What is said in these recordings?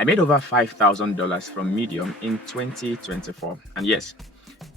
I made over $5,000 from Medium in 2024. And yes,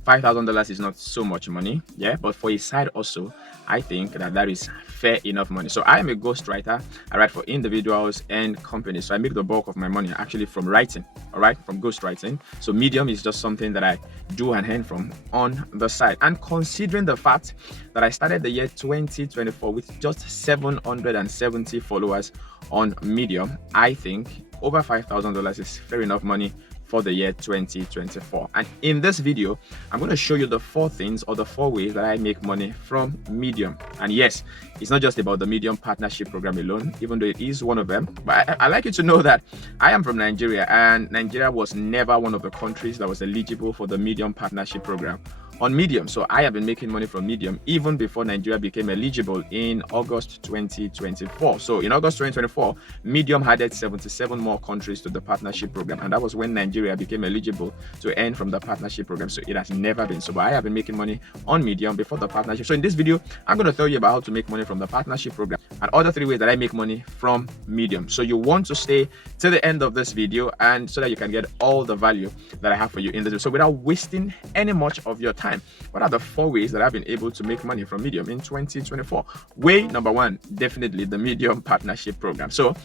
$5,000 is not so much money, yeah, but for a side also, I think that is fair enough money. So I am a ghostwriter. I write for individuals and companies. So I make the bulk of my money actually from writing, all right, from ghostwriting. So Medium is just something that I do and earn from on the side. And considering the fact that I started the year 2024 with just 770 followers on Medium, I think over $5,000 is fair enough money for the year 2024. And in this video, I'm going to show you the 4 things or the 4 ways that I make money from Medium. And yes, it's not just about the Medium partnership program alone, even though it is one of them. But I like you to know that I am from Nigeria, and Nigeria was never one of the countries that was eligible for the Medium partnership program on Medium. So I have been making money from Medium even before Nigeria became eligible in August 2024. So in August 2024, Medium added 77 more countries to the partnership program, and that was when Nigeria became eligible to earn from the partnership program. So it has never been so. But I have been making money on Medium before the partnership. So in this video, I'm going to tell you about how to make money from the partnership program and other 3 ways that I make money from Medium. So you want to stay to the end of this video, and so that you can get all the value that I have for you in this video. So without wasting any much of your time, what are the 4 ways that I've been able to make money from Medium in 2024? Way number 1, definitely the Medium partnership program. So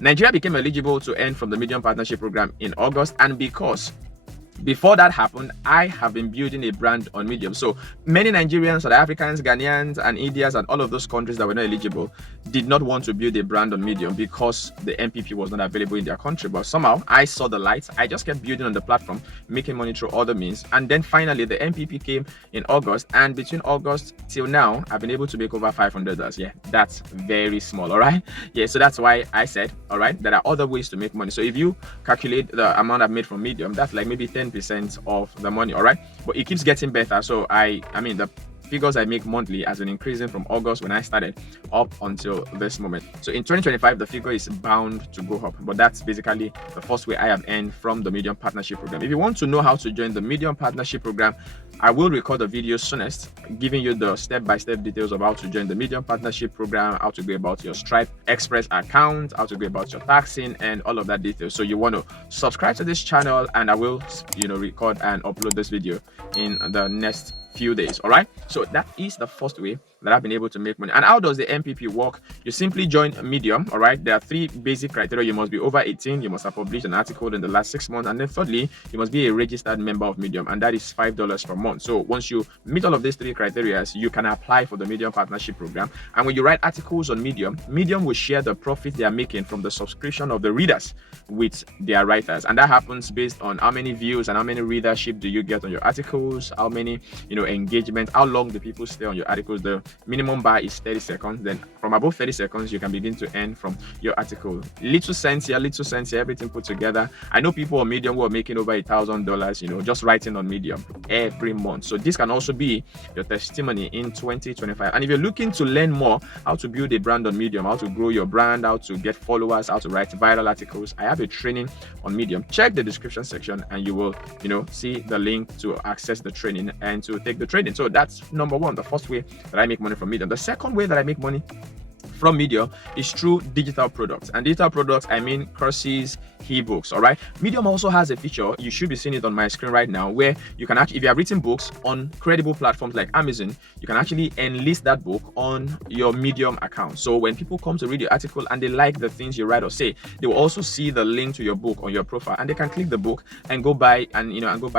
Nigeria became eligible to earn from the Medium partnership program in August, and because before that happened, I have been building a brand on Medium. So many Nigerians, South Africans, Ghanaians, and Indians, and all of those countries that were not eligible did not want to build a brand on Medium because the MPP was not available in their country. But somehow I saw the light. I just kept building on the platform, making money through other means. And then finally, the MPP came in August. And between August till now, I've been able to make over $500. Yeah, that's very small. All right. Yeah, so that's why I said, all right, there are other ways to make money. So if you calculate the amount I've made from Medium, that's like maybe 10% of the money, all right, but it keeps getting better. So I mean the figures I make monthly has been increasing from August when I started up until this moment. So in 2025, the figure is bound to go up, but that's basically the first way I have earned from the Medium partnership program. If you want to know how to join the Medium partnership program, I will record a video soonest giving you the step-by-step details of how to join the Medium partnership program, how to go about your Stripe Express account, how to go about your taxing, and all of that details. So you want to subscribe to this channel, and I will record and upload this video in the next few days. All right, so that is the first way that I've been able to make money. And how does the MPP work? You simply join Medium. All right, there are 3 basic criteria. You must be over 18, you must have published an article in the last 6 months, and then thirdly, you must be a registered member of Medium, and that is $5 per month. So once you meet all of these 3 criteria, you can apply for the Medium partnership program. And when you write articles on Medium, Medium will share the profit they are making from the subscription of the readers with their writers, and that happens based on how many views and how many readership do you get on your articles, how many engagement, how long do people stay on your articles. The minimum bar is 30 seconds. Then from above 30 seconds, you can begin to earn from your article. Little cents here, everything put together. I know people on Medium who are making over $1,000, just writing on Medium every month. So this can also be your testimony in 2025. And if you're looking to learn more how to build a brand on Medium, how to grow your brand, how to get followers, how to write viral articles, I have a training on Medium. Check the description section and you will, see the link to access the training and to take the training. So that's number 1, the first way that I make money from Medium. The second way that I make money from Medium is through digital products. And digital products, I mean courses, ebooks. All right, Medium also has a feature, you should be seeing it on my screen right now, where you can actually, if you have written books on credible platforms like Amazon, you can actually enlist that book on your Medium account. So when people come to read your article and they like the things you write or say, they will also see the link to your book on your profile, and they can click the book and go buy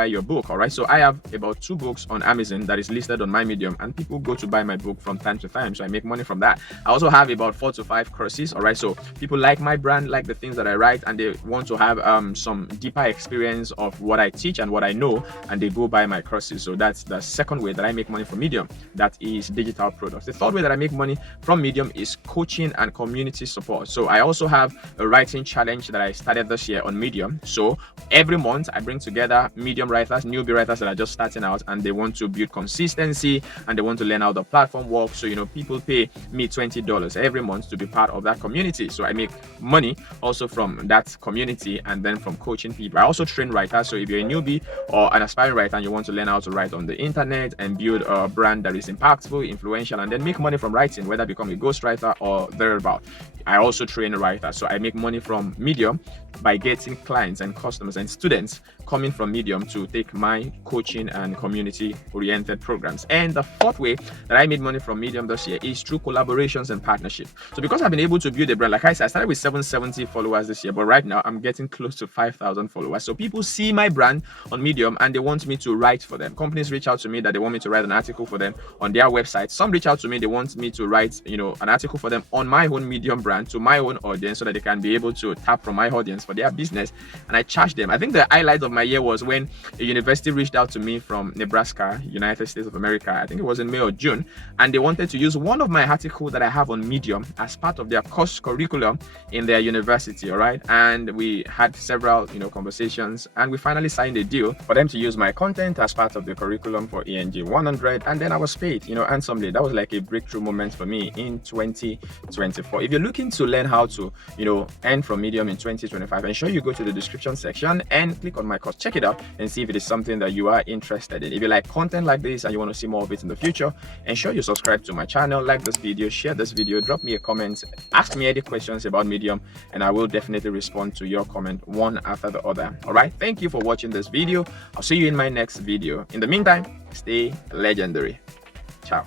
your book. All right, so I have about 2 books on Amazon that is listed on my Medium, and people go to buy my book from time to time, so I make money from that. I also have about 4 to 5 courses. All right, so people like my brand, like the things that I write, and they want to have some deeper experience of what I teach and what I know, and they go buy my courses. So that's the second way that I make money from Medium. That is digital products. The third way that I make money from Medium is coaching and community support. So I also have a writing challenge that I started this year on Medium. So every month I bring together Medium writers, newbie writers that are just starting out, and they want to build consistency and they want to learn how the platform works. So people pay me $20 every month to be part of that community. So I make money also from that community and then from coaching people. I also train writers. So if you're a newbie or an aspiring writer and you want to learn how to write on the internet and build a brand that is impactful, influential, and then make money from writing, whether become a ghostwriter or thereabout, I also train writers. So I make money from Medium by getting clients and customers and students coming from Medium to take my coaching and community oriented programs. And the fourth way that I made money from Medium this year is through collaborations and partnership. So because I've been able to build a brand, like I said, I started with 770 followers this year, but right now I'm getting close to 5,000 followers. So people see my brand on Medium and they want me to write for them. Companies reach out to me that they want me to write an article for them on their website. Some reach out to me, they want me to write, an article for them on my own Medium brand to my own audience so that they can be able to tap from my audience for their business, and I charge them. I think the highlight of my year was when a university reached out to me from Nebraska, United States of America. I think it was in May or June, and they wanted to use one of my articles that I have on Medium as part of their course curriculum in their university. All right, and we had several conversations, and we finally signed a deal for them to use my content as part of the curriculum for ENG 100, and then I was paid handsomely. That was like a breakthrough moment for me in 2024. If you're looking to learn how to earn from Medium in 2025, ensure you go to the description section and click on my course, check it out and see if it is something that you are interested in. If you like content like this and you want to see more of it in the future, ensure you subscribe to my channel, like this video, share this video, drop me a comment, ask me any questions about Medium, and I will definitely respond to your comment one after the other. All right, thank you for watching this video. I'll see you in my next video. In the meantime, stay legendary. Ciao.